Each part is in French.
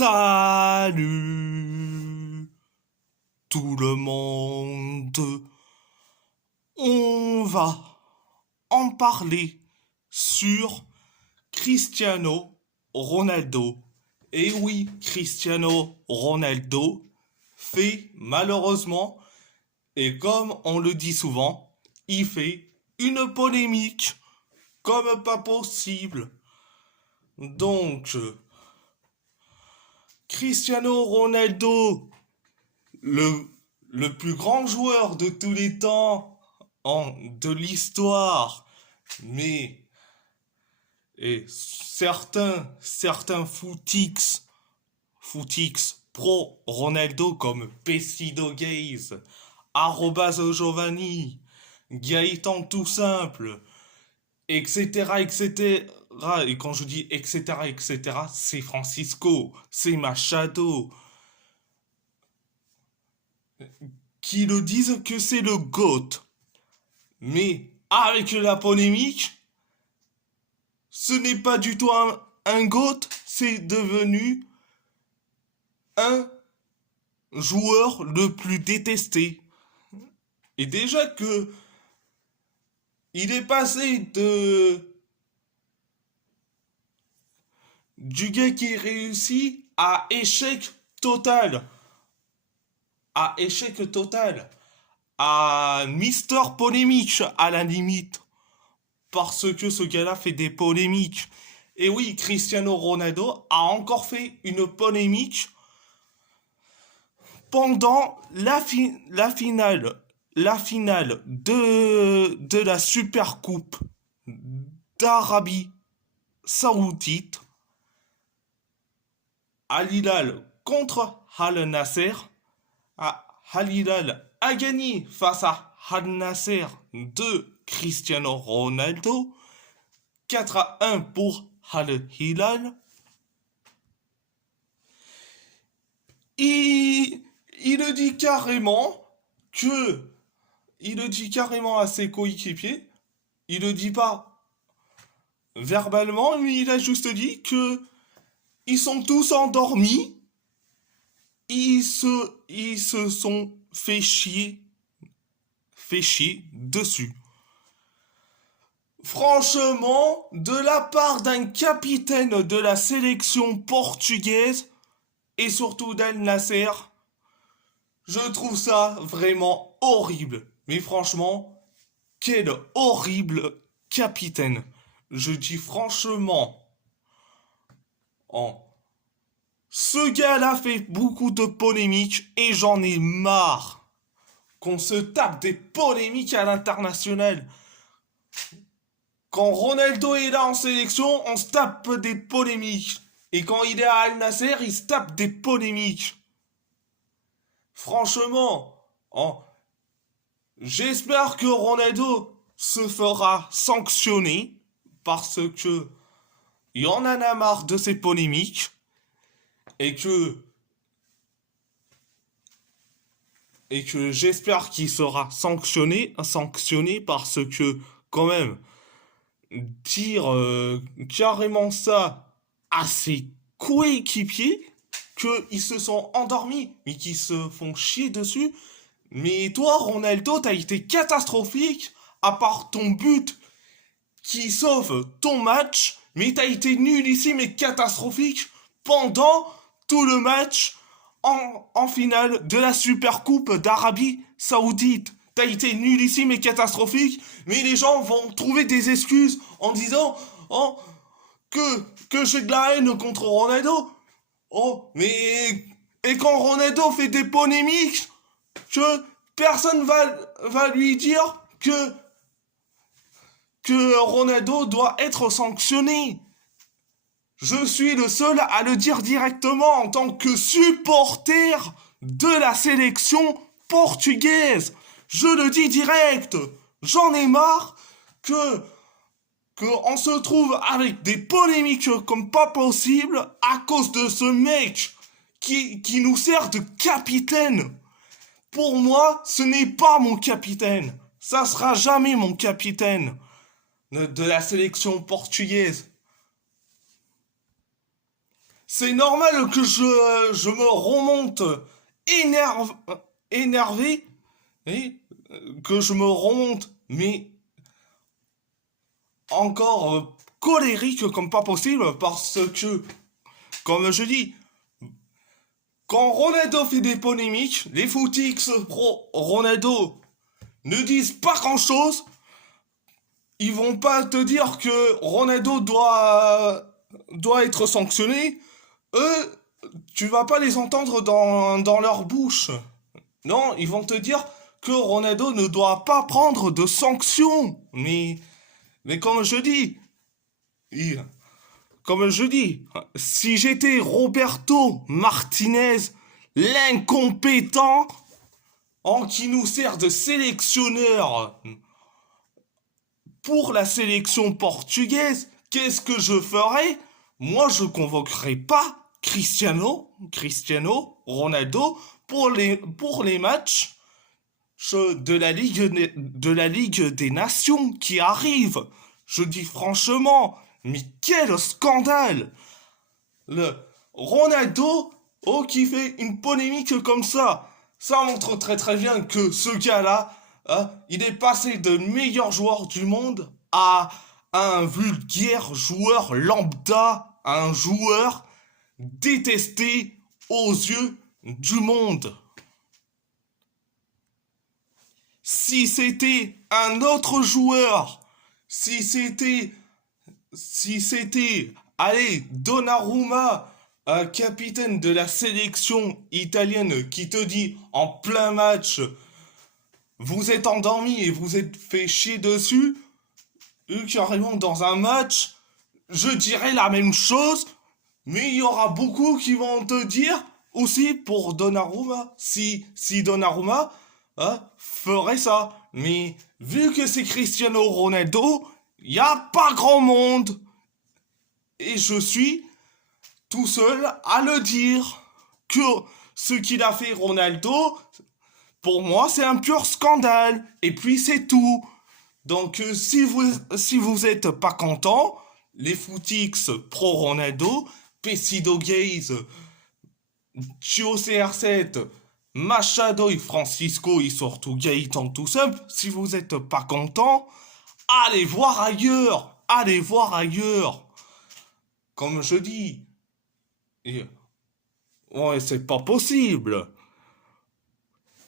Salut tout le monde. On va en parler sur Cristiano Ronaldo. Et oui, Cristiano Ronaldo fait malheureusement, et comme on le dit souvent, il fait une polémique comme pas possible. Donc, Cristiano Ronaldo, le, le plus grand joueur de tous les temps, de l'histoire, mais et certains footix pro Ronaldo comme Pessido Gaze, arrobas Giovanni, Gaëtan tout simple, etc., etc. Et quand je dis etc., etc., c'est Francisco, c'est Machado, qui le disent que c'est le GOAT. Mais avec la polémique, ce n'est pas du tout un GOAT, c'est devenu un joueur le plus détesté. Et déjà que il est passé du gars qui réussit à échec total, à Mister Polémique à la limite, parce que ce gars-là fait des polémiques. Et oui, Cristiano Ronaldo a encore fait une polémique pendant la finale de la Super Coupe d'Arabie Saoudite, Al Hilal contre Al Nasser. Al Hilal a gagné face à Al Nasser de Cristiano Ronaldo, 4-1 pour Al Hilal. Et il le dit carrément que il le dit carrément à ses coéquipiers. Il le dit pas verbalement, mais il a juste dit que ils sont tous endormis. Ils se sont fait chier dessus. Franchement, de la part d'un capitaine de la sélection portugaise et surtout d'Al Nasser, je trouve ça vraiment horrible. Mais franchement, quel horrible capitaine. Je dis franchement, en ce gars-là fait beaucoup de polémiques et j'en ai marre qu'on se tape des polémiques à l'international. Quand Ronaldo est là en sélection, on se tape des polémiques. Et quand il est à Al Nasser, il se tape des polémiques. Franchement, j'espère que Ronaldo se fera sanctionner parce que il en a marre de ces polémiques et que j'espère qu'il sera sanctionné parce que quand même dire carrément ça à ses coéquipiers qu'ils se sont endormis mais qu'ils se font chier dessus. Mais toi, Ronaldo, t'as été catastrophique, à part ton but qui sauve ton match, mais t'as été nullissime et catastrophique pendant tout le match en finale de la Super Coupe d'Arabie Saoudite. T'as été nullissime et catastrophique, mais les gens vont trouver des excuses en disant que j'ai de la haine contre Ronaldo. Oh, mais... Et quand Ronaldo fait des polémiques, que personne va lui dire que Ronaldo doit être sanctionné. Je suis le seul à le dire directement en tant que supporter de la sélection portugaise. Je le dis direct. J'en ai marre que on se trouve avec des polémiques comme pas possible à cause de ce mec qui nous sert de capitaine. Pour moi, ce n'est pas mon capitaine. Ça sera jamais mon capitaine de la sélection portugaise. C'est normal que je me remonte énerve, énervé et que je me remonte, mais encore colérique comme pas possible parce que, comme je dis, quand Ronaldo fait des polémiques, les footix pro Ronaldo ne disent pas grand-chose. Ils vont pas te dire que Ronaldo doit être sanctionné. Eux, tu vas pas les entendre dans leur bouche. Non, ils vont te dire que Ronaldo ne doit pas prendre de sanctions. Mais comme je dis, il- comme je dis, si j'étais Roberto Martinez, l'incompétent, en qui nous sert de sélectionneur pour la sélection portugaise, qu'est-ce que je ferais? Moi, je convoquerais pas Cristiano Ronaldo pour les matchs de la Ligue des Nations qui arrivent. Je dis franchement, mais quel scandale! Le Ronaldo, oh, qui fait une polémique comme ça montre très très bien que ce gars-là, hein, il est passé de meilleur joueur du monde à un vulgaire joueur lambda, un joueur détesté aux yeux du monde. Si c'était un autre joueur, si c'était allez, Donnarumma, un capitaine de la sélection italienne qui te dit en plein match, vous êtes endormi et vous êtes fait chier dessus, carrément dans un match, je dirais la même chose, mais il y aura beaucoup qui vont te dire aussi pour Donnarumma, si Donnarumma ferait ça. Mais vu que c'est Cristiano Ronaldo, il n'y a pas grand monde. Et je suis tout seul à le dire que ce qu'il a fait Ronaldo, pour moi, c'est un pur scandale. Et puis c'est tout. Donc si vous êtes pas content, les footix pro Ronaldo, Pesido Gaze, Chio CR7, Machado et Francisco et surtout Gaëtan tout simple, si vous êtes pas content, allez voir ailleurs. Allez voir ailleurs. Comme je dis, et- ouais, c'est pas possible.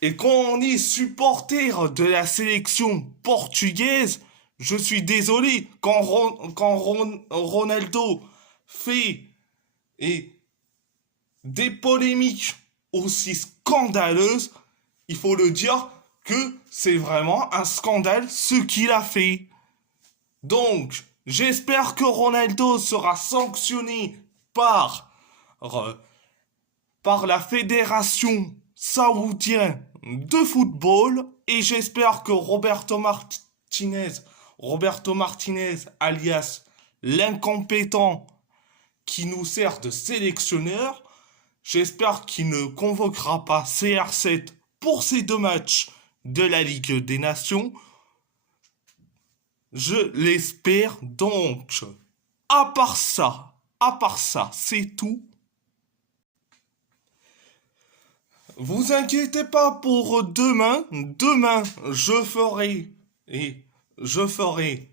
Et quand on est supporter de la sélection portugaise, je suis désolé, quand Ronaldo fait et des polémiques aussi scandaleuses, il faut le dire que c'est vraiment un scandale ce qu'il a fait. Donc, j'espère que Ronaldo sera sanctionné par par la Fédération saoudienne de football et j'espère que Roberto Martinez alias l'incompétent qui nous sert de sélectionneur, j'espère qu'il ne convoquera pas CR7 pour ces deux matchs de la Ligue des Nations. Je l'espère donc. À part ça, c'est tout. Vous inquiétez pas pour demain. Demain, et je ferai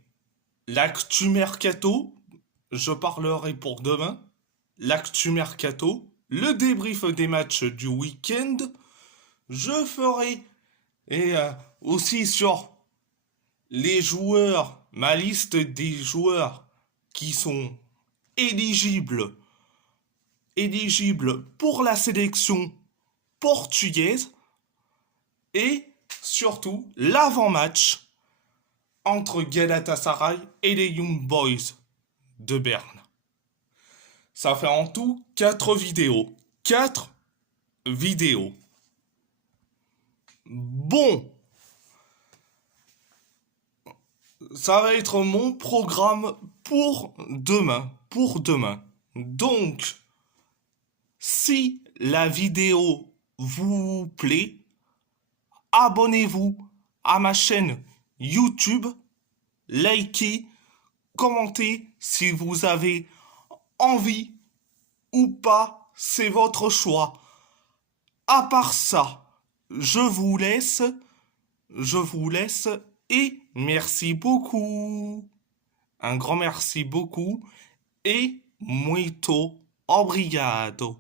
l'actu mercato. Je parlerai pour demain. L'actu mercato, le débrief des matchs du week-end. Je ferai et aussi sur les joueurs, ma liste des joueurs qui sont éligibles, éligibles pour la sélection portugaise et surtout l'avant-match entre Galatasaray et les Young Boys de Berne. Ça fait en tout 4 vidéos. 4 vidéos. Bon, ça va être mon programme pour demain. Pour demain. Donc, si la vidéo vous plaît, abonnez-vous à ma chaîne YouTube, likez, commentez si vous avez envie ou pas, c'est votre choix. À part ça, je vous laisse, je vous laisse et merci beaucoup. Un grand merci beaucoup et muito obrigado.